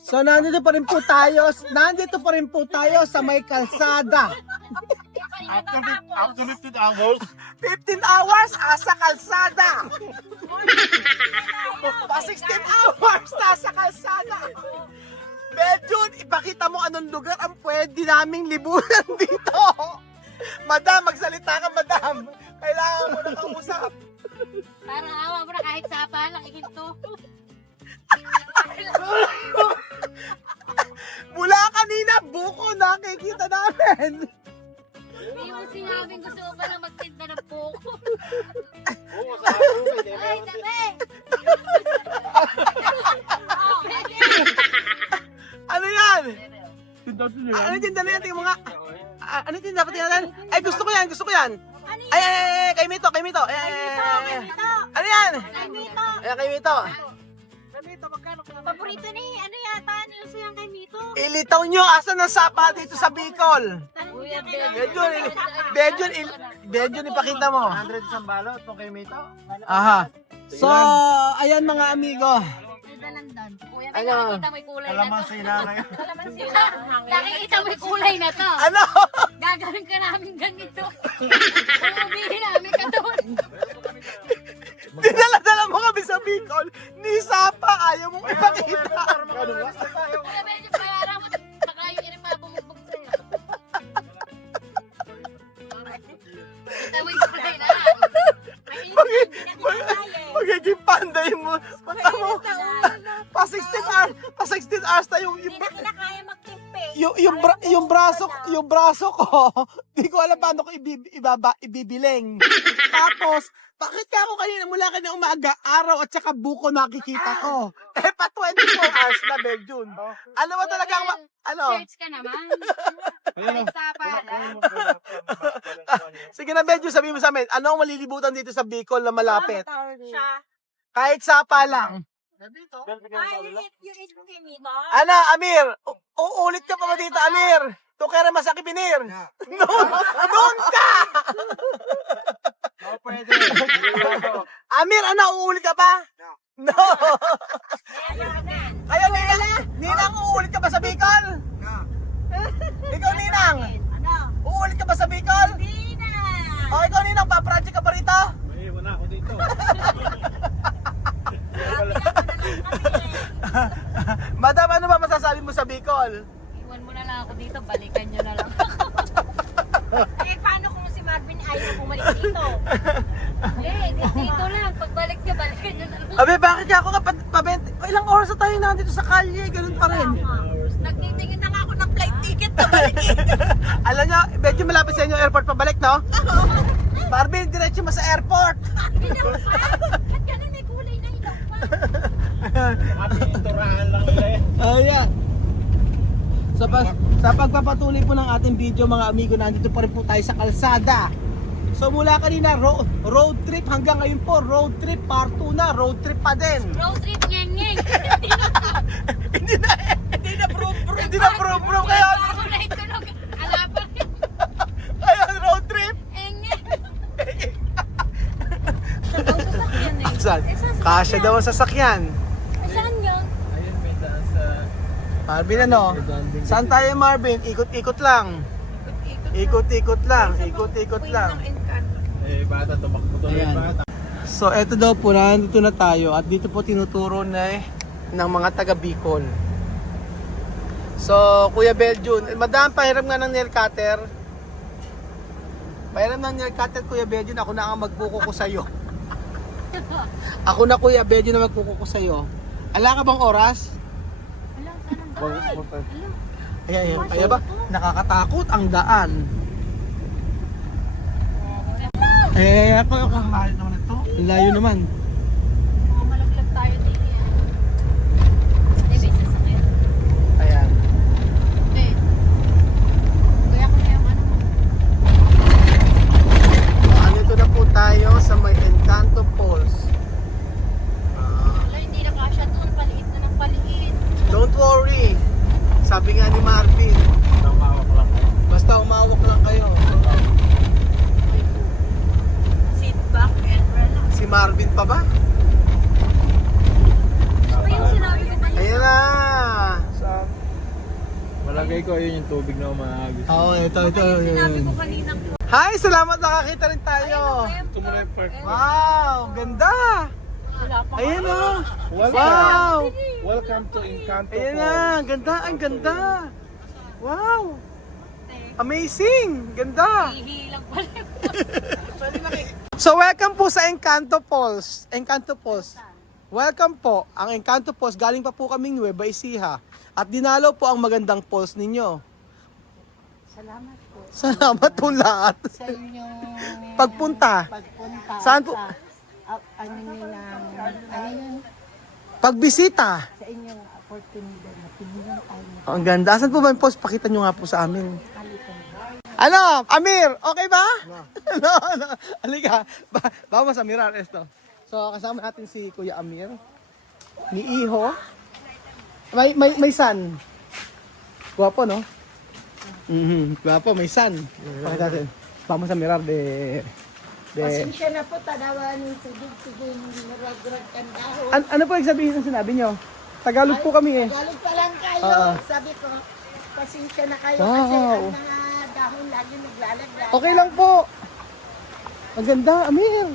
So nandito pa rin po tayo sa may kalsada. After 15 hours. 15 hours sa kalsada. Pa 16 hours sa kalsada. Medyo ipakita mo anong lugar ang pwede naming libunan dito. Madam, magsalita ka, madam. Kailangan mo na kausap. Parang awa mo na kahit sapa lang ikinto. Mula kanina, buko nakikita namin. Hindi mo sinabing gusto ko pa lang magtinda ng buko. Oo, sa ako. Ay, dami! Ano yan? Ano yung tinda na yan? Tingnan mo nga. Ano yung tinda? Patingnan natin. Ay, gusto ko yan. Ano Ay, yan? kay Mito. Kay Mito! Ano yan? Kay Mito! Ay, kay Mito. Paborito ni, ano yata, ano yung siyang kay Mito? Ilitaw nyo, asan ang sapa dito sa Bicol? Kuya Bedyon, ipakita mo. 100 isang balot, itong kay Mito. Aha. So, ayan mga amigo. Dalandan. Kuya, Ano? nakikita mo yung kulay na to. Kalamansi na lang. Nakikita mo yung kulay na to. Ano? Gagawin ka namin ganito. Uubihin namin ka doon. Dinala-dala mo kami sa Bicol. Ni sapa, ayaw mong ipakita. Kuya, medyo bayaran mo. Saka yung iring mabumugbog sa'yo. Kita mo yung kulay na. Magiging panday mo. Punta mo. Pa 16 hours na yung Hindi na kinakaya magtimpe. yung braso ko. Di ko alam paano ko ibibiling. Tapos, bakit ka ako kanina mula kanina umaga, araw at saka buko nakikita ko? Pa 24 hours na, Beljun. Ano ba talagang, ano? Search ka naman. Sapa lang. Sige na, Beljun, sabihin mo sa amin, ano ang malilibutan dito sa Bicol na malapit? Siya. Kahit sapa lang. Ay, yung kay Mito. Ano, Amir? Uulit ka pa ba dito, Amir? Tukera masakipinir. Noon ka! Oo, pwede. Amir, ano, uulit ka pa? No. Kayo, Ninang, uulit ka ba sa Bicol? Ikaw, Ninang, Ano? uulit ka ba sa Bicol? Hindi na. O, ikaw, Ninang, pa-project ka pa rito? Ay, wala ako dito. Madam, ano ba masasabi mo sa Bicol? Iwan mo na lang ako dito, balikan nyo na lang. Eh, paano kung si Marvin ayaw bumalik dito? Dito lang. Pagbalik niya, balikan nyo na lang. Abe, bakit ako kapabente? Ilang oras na tayo nandito sa kalye, ganun pa rin. Nagtitingin na nga ako ng flight ticket na balikin. Alam nyo, medyo malapit sa inyo airport pabalik, no? Marvin, diretso mo sa airport. At ganun may kulay na ilaw pa. Happy turahan lang nila eh. Ayan. Sa pagpapatuloy po ng ating video mga amigo, nandito pa rin po tayo sa kalsada. So mula kanina road trip hanggang ngayon po road trip part 2 na, road trip pa din. Road trip ngeng-ngeng. Hindi na bro kaya Ako na itunog. Ala pa rin. kaya road trip. Ngeng-ngeng. Saan daw sasakyan eh? Saan? Kasya daw ang sasakyan. Saan yun? Ayun, may daan sa... Marvin, ano? Saan tayo, Marvin? Ikot-ikot lang. Ikot-ikot lang. Eh, bata, tumakbo to yung bata. So, eto daw po, nandito na tayo at dito po tinuturo na ng mga taga Bicol. So, Kuya Beljun, madam, pahiram nga ng nail cutter. Pahiram ng nail cutter, Kuya Beljun, ako na ang magbuko ko sa'yo. Ako na, Kuya Beljun, na magbuko ko sa'yo. Ala ka bang oras? Ayan ba? Nakakatakot ang daan. Ako. Mahal naman ito. Ang layo naman. Mga malaglag tayo dito yan. Hindi, may sasakyan. Ayan. Eh. Kaya ko na yung ano mo. Andito na po tayo sa may Encanto Falls. Wala, hindi na kasya doon. Paliit na ng paliit. Don't worry. Sabi nga ni Marvin, Namawak lang eh. basta umawak lang kayo. Sit back and relax. Si Marvin pa ba? Ano ba yung sinabi ko ba? Ayan na. Lagay ko yun yung tubig na umahagis. Oo, ito. Sinabi ko kanina. Hi, salamat nakakita rin tayo. Ito muna yung park. Wow, ganda. Wala pa. Ayan o. Welcome. Wow. Welcome to Encanto Ayan Falls. na, ganda, ang ganda. Wow. Amazing, ganda. Hihilang pala. So welcome po sa Encanto Falls. Encanto Falls. Welcome po. Ang Encanto Falls, galing pa po kaming Nueva Ecija. At dinalaw po ang magandang falls ninyo. Salamat po Salamat po lahat. sa inyong Pagpunta. pagpunta. Saan po? Sa, ano yun, Pagbisita. sa inyong oportunidad na pinigyan tayo ng Ang ganda. Asan po ba yung falls? Pakita nyo nga po sa amin. kalitan. Ano? Amir, okay ba? No. Halika. Vamos a mirar esto. So, kasama natin si Kuya Amir. Ni Iho. May son. Guwapo, no? Guwapo, may son. Pakita natin. Vamos a mirar de... Pasensya na po, tanawan yung sige, naragrag kandaho. Ano po yung sabihin ng sinabi nyo? Tagalog po kami eh. Tagalog pa lang kayo. Oo. Sabi ko, pasensya na kayo Wow. kasi ang mga dahon lagi naglalaglag. Okay lang po. Ang ganda, Amir.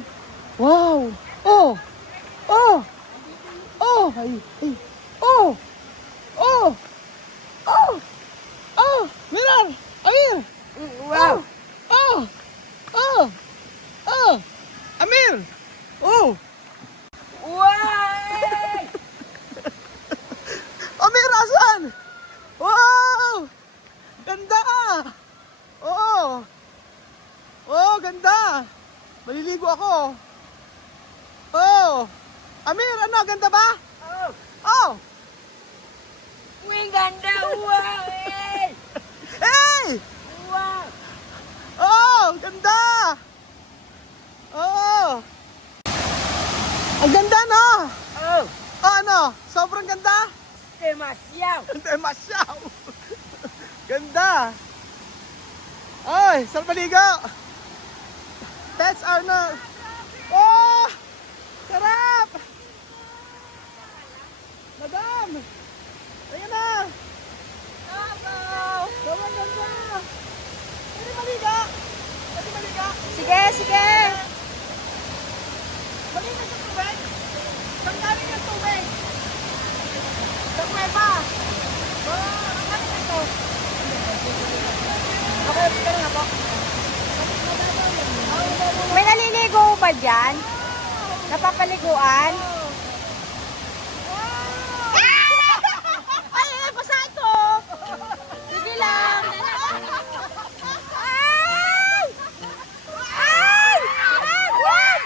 Wow. Oh. Oh. Oh. Ay. Ay. Oh. Oh. Oh. Oh. Mirar. Amir. Wow. Oh. Oh. Oh. Amir. Oh. Wow! Amir, asan? Wow. Ganda. Oh. Oh, ganda. Maliligo ako. Oh. Amir, ano? Ganda ba? Oh! Oh. Uy, ganda! Wow! Eh! Hey! Wow! Oh, ganda. Oh. Ang ganda, no? Oh! Oh, ano? Sobrang ganda? Demasiado! Masyaw. Ganda. Ay, saan maligo? Pets are not. Oh! Sarap! Madam! Ayan na! Sobrang ganda! Pwede maligo! Pwede maligo! Sige, sige! Maligo sa tubig! Saan galing ang tubig? Sa kuweba! Oh, ang galing ito! Okay, pwede na po. May naliligo ba dyan? Napapaliguan? Ay, basa ito! Sige lang! Ay! Ay! Wag!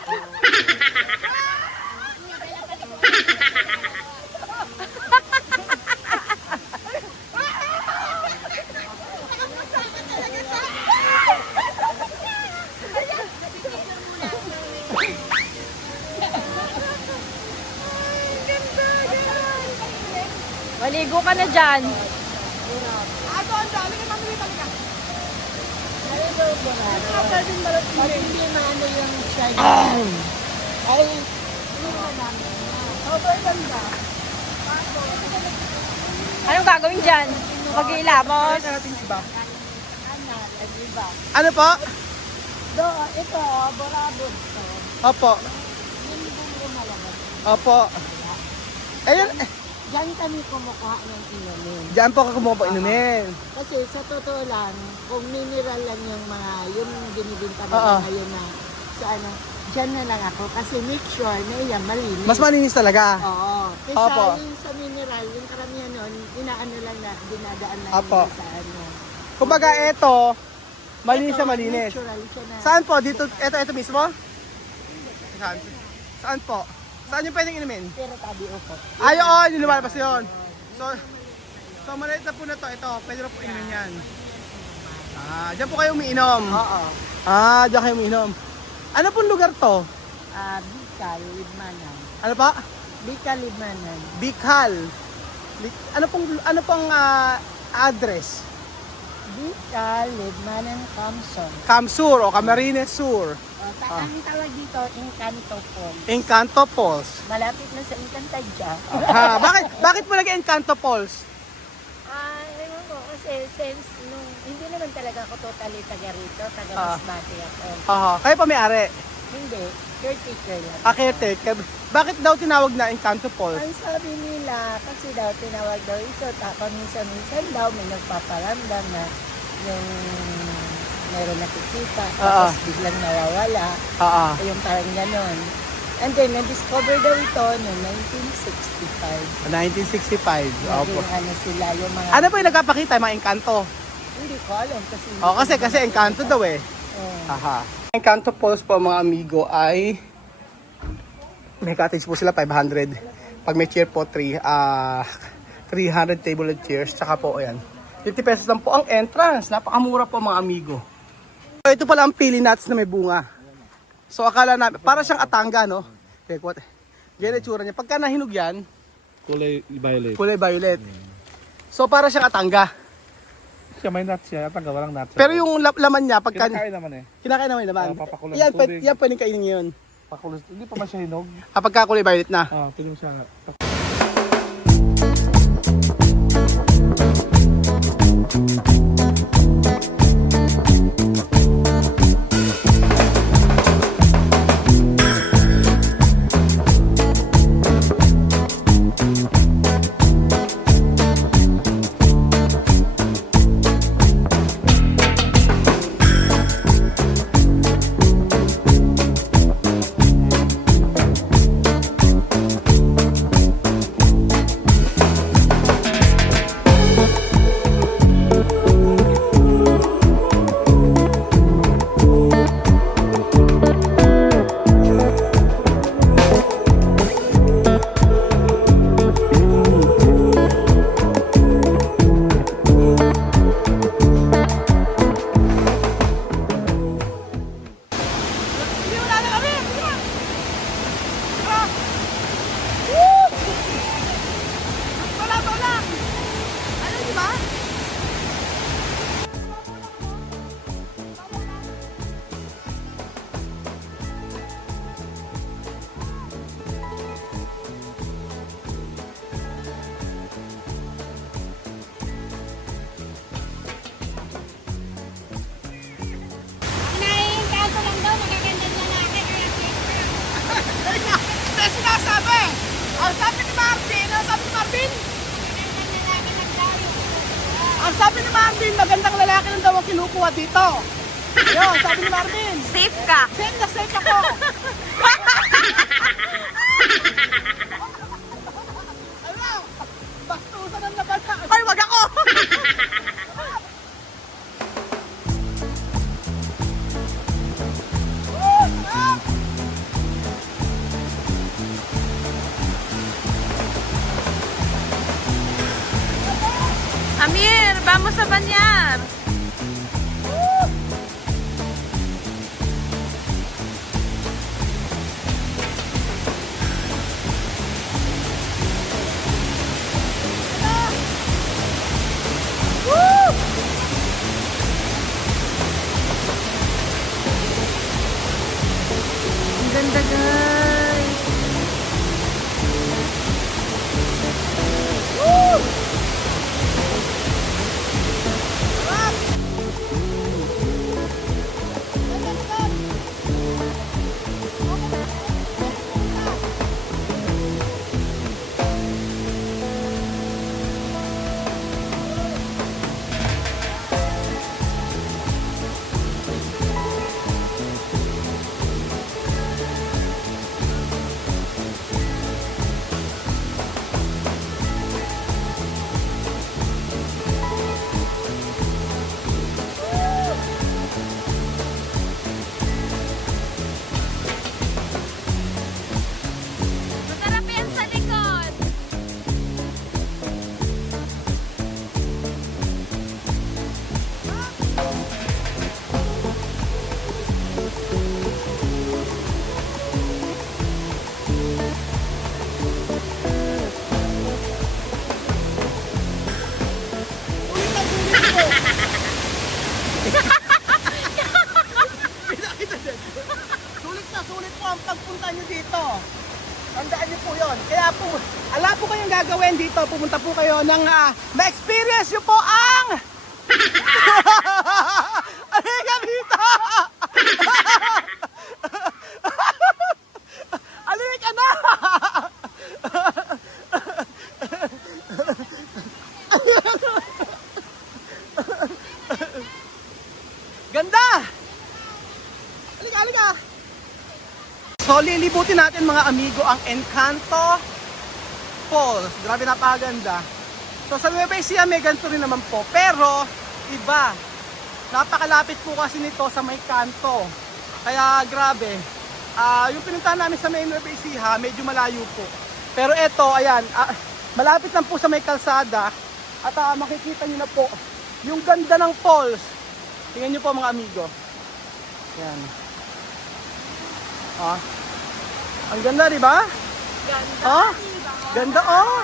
Maligo ka na dyan. Ato, ang dami ka mamili talaga. Pag hindi maano yung side. Ay, sobrang ganda. Anong gagawin dyan? Mag-iilamos? Ano natin iba? Nag-iba. Ano po? Do, ito, borabos to. Opo. Hindi mo malabas. Opo. Ayun, Diyan kami kumukuha ng inumin. diyan po ka kumuha po inumin. Kasi sa totoo lang, kung mineral lang yung mga, yung binibinta mo Oo. ngayon na sa ano, dyan na lang ako. Kasi make sure na yan malinis. Mas malinis talaga. Oo. Kasi Opo. yung sa mineral, yung karamihan nun, inaano lang na, dinadaan na Opo. yun sa ano. Kumbaga ito, malinis Ito, siya malinis. Natural siya na. Saan po? Dito, ito mismo? Saan? Saan po? Saan yung pwedeng inumin? Pero tabi upo. Ay, oo, yung lumalabas yun. So maliit na po na to. Ito, pwede na po inumin yan. Diyan po kayo umiinom. Oo. Diyan kayo umiinom. Ano pong lugar to? Bicol, Libmanan. Ano pa? Bicol, Libmanan. Bicol. Ano pong address? Bicol, Libmanan, Thompson. Camsur o Camarines Sur. Ang tawag dito, Encanto Falls. Encanto Falls. Malapit na sa Encantadia. Bakit mo nag-Encanto Falls? Ewan ko, kasi since nung, hindi naman talaga ako totally taga rito, taga Ah. Masbate ako. Kayo pa may-ari. Hindi, caretaker lang. Caretaker. Bakit daw tinawag na Encanto Falls? Ang sabi nila, kasi daw tinawag daw ito, tapos minsan daw may nagpaparamdam na yung meron nakikita, tapos biglang nawawala, yung parang ganon. And then, na-discover daw ito noong 1965. 1965. Opo. Naging ano sila, yung mga... Ano po yung nagpapakita? Mga Encanto? Hindi ko alam kasi... Kasi Encanto daw eh. Oh. Encanto Falls po mga amigo ay may cottage po sila 500. Pag may chair po 300 table and chairs. Tsaka po ayan. 50 pesos lang po ang entrance. Napakamura po mga amigo. So, ito pala ang pili nuts na may bunga. So akala namin, para siyang atanga no? Like what? Yan ang itsura niya. Pagka nahinog yan, Kulay violet. kulay violet. So para siyang atanga. Siya may nuts siya. At walang nuts. Pero yung laman niya, pagka kinakain naman eh. kinakain naman. Papakulang Yan, tubig. yan pwedeng kainin ngayon. Pakulos. Hindi pa man siya hinog. Pagka kulay violet na. Pwede mo siya. Naiingkanto lang daw, magagandang lalaki, kaya Kaya sinasabi! Ang sabi ni Marvin, magandang lalaki nagdayo. ang sabi ni Marvin, magandang lalaki lang daw ang kinukuha dito. Yun, sabi ni Marvin. Safe ka. Safe na safe ako. Ano? Bastusan ang nabasa. Ay, wag ako! Amir, vamos a bañar. Ang ganda, guys. Masarap yan sa likod. Sulit po ang pagpunta nyo dito. Tandaan nyo po yun. Kaya po, ala po kayong gagawin dito. Pumunta po kayo ng ma-experience nyo po ang So lilibutin natin mga amigo ang Encanto Falls. Grabe, napakaganda. So sa Nueva Ecija may ganito rin naman po. Pero iba. Napakalapit po kasi nito sa may kanto. Kaya grabe. Yung pinuntahan namin sa may Nueva Ecija, medyo malayo po. Pero eto, ayan, malapit lang po sa may kalsada. At makikita nyo na po yung ganda ng falls. Tingnan nyo po mga amigo. Ayan. Ang ganda, di ba? Ganda, diba? Ganda, oh.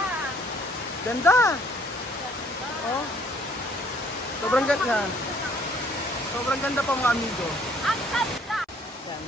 Ganda. Oh. Sobrang ganda. Sobrang ganda po mga amigo. Ang ganda! Yan.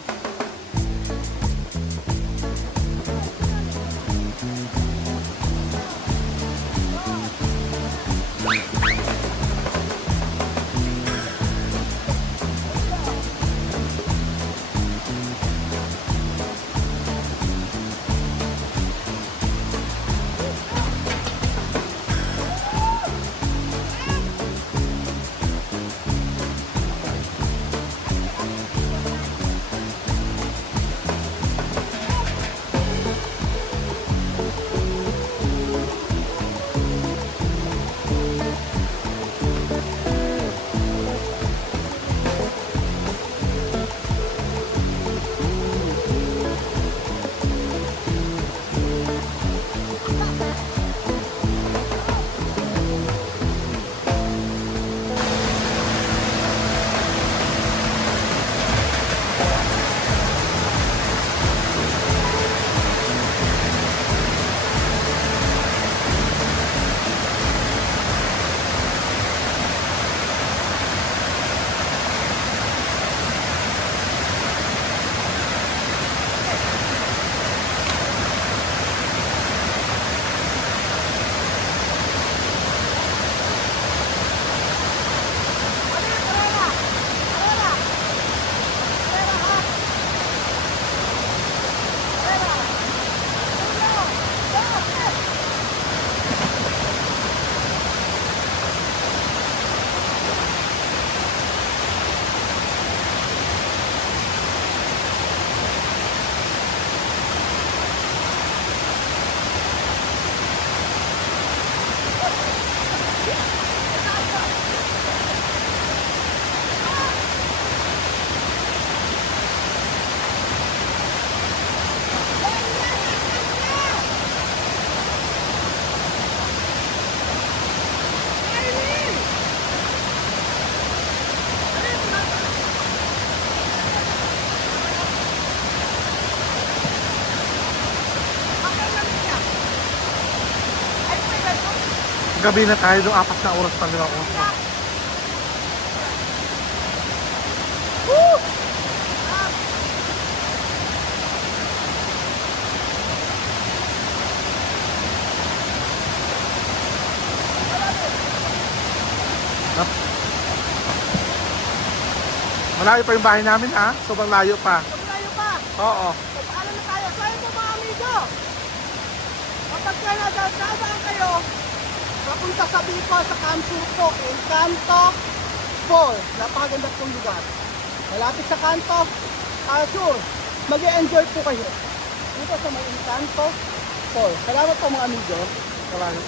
Gabi na tayo, doon 4 na oras pa nila ako. Malayo pa yung bahay namin ha, sobrang layo pa. Malayo pa. Oo. So, paalam na tayo. So, ayun po mga amigo. Kapag kayo nadadaan kayo, papunta sa Bicol, sa Camsur po, Encanto Falls. Napakaganda pong lugar. Malapit sa Canto, Camsur. Mag-e-enjoy po kayo. Dito sa may Encanto Falls. Salamat po mga amigo. Salamat.